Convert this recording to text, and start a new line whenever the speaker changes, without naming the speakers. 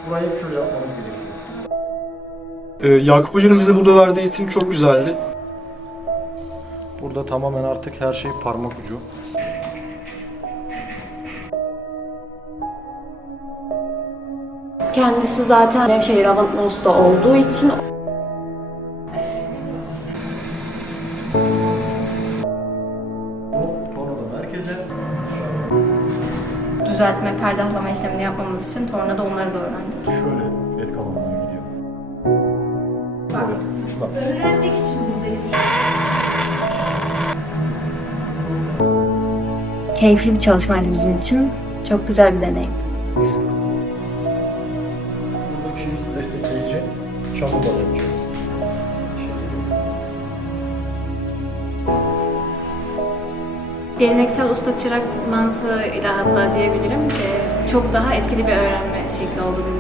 Burayı hep şöyle yapmamız gerekiyor.
Yakup Hoca'nın bize burada verdiği eğitim çok güzeldi.
Burada tamamen artık her şey parmak ucu.
Kendisi zaten Nevşehir Avantnos'ta olduğu için
Tornada merkeze.
Düzeltme, perdahlama işlemini yapmamız için tornada onları da öğrendik.
Şöyle et kalanına gidiyor. Bak.
Öğrenmek için buradayız. Keyifli bir çalışmaydı bizim için. Çok güzel bir deneyimdi.
Buradaki şeyi siz destekleyici çamurla yapacağız.
Geleneksel usta çırak mantığıyla hatta diyebilirim. Çok daha etkili bir öğrenme şekli oldu bizim